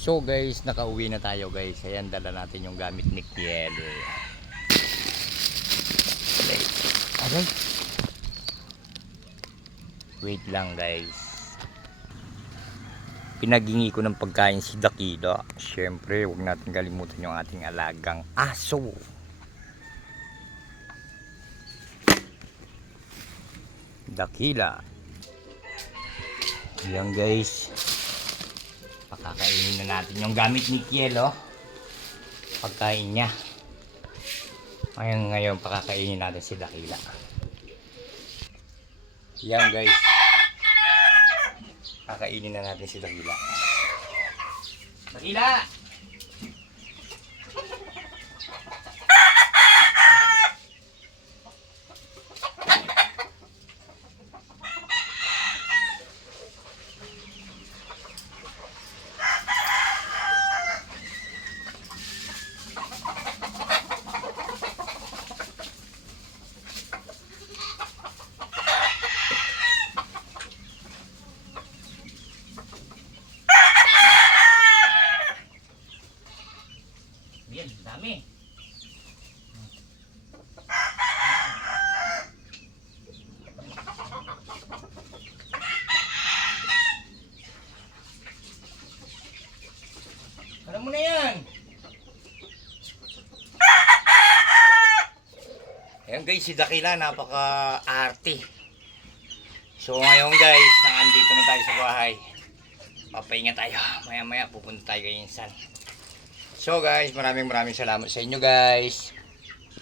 So guys, nakauwi na tayo guys. Ayan, dala natin yung gamit ni Kiel. Aray. Wait lang guys. Pinagingi ko ng pagkain si Dakila. Siyempre, huwag natin kalimutan yung ating alagang aso. Dakila. Ayan guys. Pakakainin na natin yung gamit ni Kiel, oh. Pagkain niya. Ngayon pakakainin natin si Dakila. Yan guys. Kakainin na natin si Dakila. Dakila! Yan, dami. Alam mo na yan. Ayan guys, si Dakila napaka-arte. So ngayon guys, nandito na tayo sa bahay. Papahinga tayo. Maya maya pupunta tayo kay Insan. So guys, maraming salamat sa inyo guys.